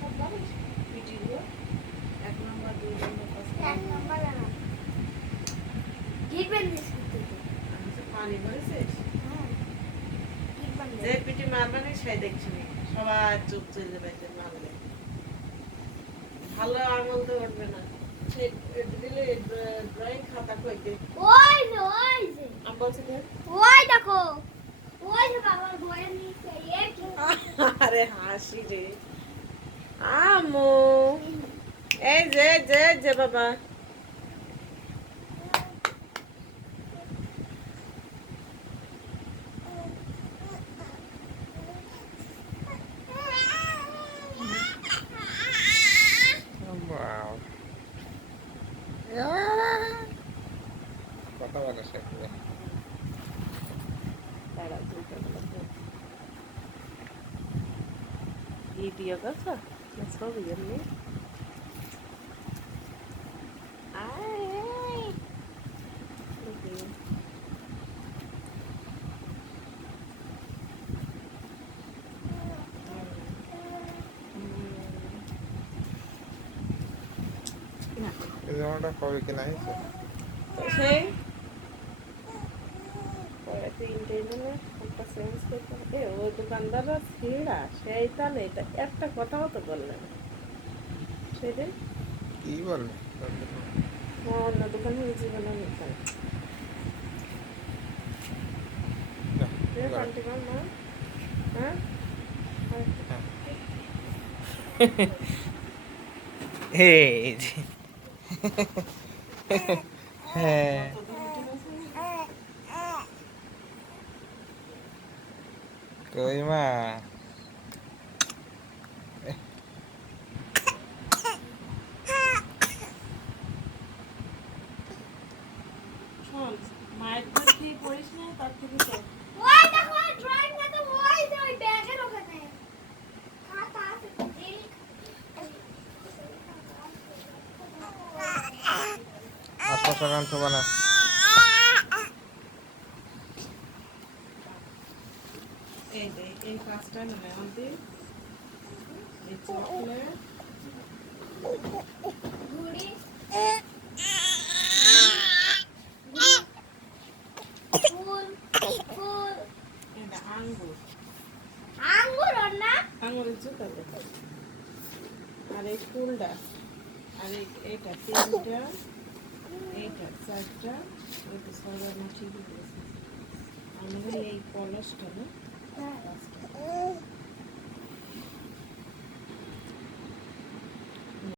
সব মানুষ পিটিগুলো 1 নম্বর 2 নম্বর 5 নম্বর পানি ভরেছিস যে পিটি মারবানি সেই দেখছি সবাই চুপ চলে বাইতে মারলে ভালো আমল তো উঠবে না সেই দিলে ড্রয়িং খাতা কই দে ওই যে আমি বলছি যে ওই দেখো ওই যে বাবার বইয়ের নিচে এই আরে হাসি রে আমো এই যে যে যে বাবা কথা বলা শেখবে ভিডিও করছো না ছবি এমনি এই জামাটা কবে কেনা হয়েছে সেই পরে 3টে জন্য একটা চেঞ্জ করতে হবে ওই দোকানদাররা ছিঁড়া সেই তাহলে এটা একটা কথাও তো বললেন সেদিন কি বলবে অন্য দোকান হয়ে জীবনে নিতাম কন্টিনিউ না হ্যাঁ হ্যাঁ কই মা শোন মায়ের কাছ থেকে পড়িস না তার থেকে তো ওই দেখো ড্রয়িং খাতা ওই যে ওই ব্যাগের ওখানে খাতা আছে আশপাশে গান শোভা না এই যে এই কাজটা নেবে আমাদের এই চকলেট ঘুড়ি ফুল ফুল এটা আঙ্গুর আঙ্গুর না আঙ্গুরের জুতা দেখো আর এই ফুলটা আর এইটা 3টা এইটা 4টা ওইটা 6টা না ঠিকই বলেছে আমাদের এই কলসটা না